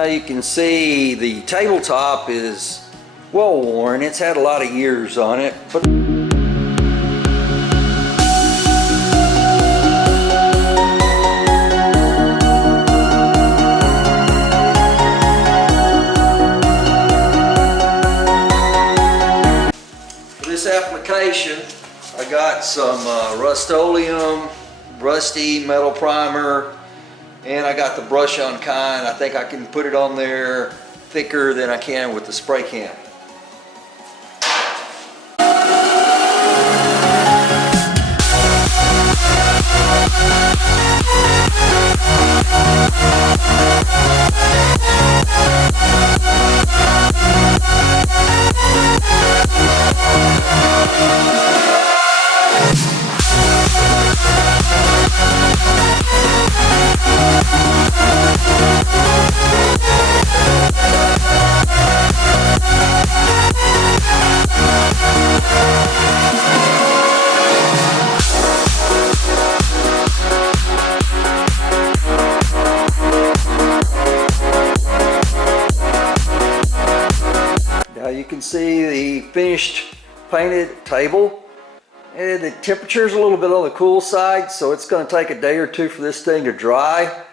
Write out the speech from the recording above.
Now you can see the tabletop is well worn. It's had a lot of years on it. But for this application, I got some Rust-Oleum, rusty metal primer, and I got the brush on kind. I think I can put it on there thicker than I can with the spray can. You can see the finished painted table, and the temperature is a little bit on the cool side, so it's going to take a day or two for this thing to dry.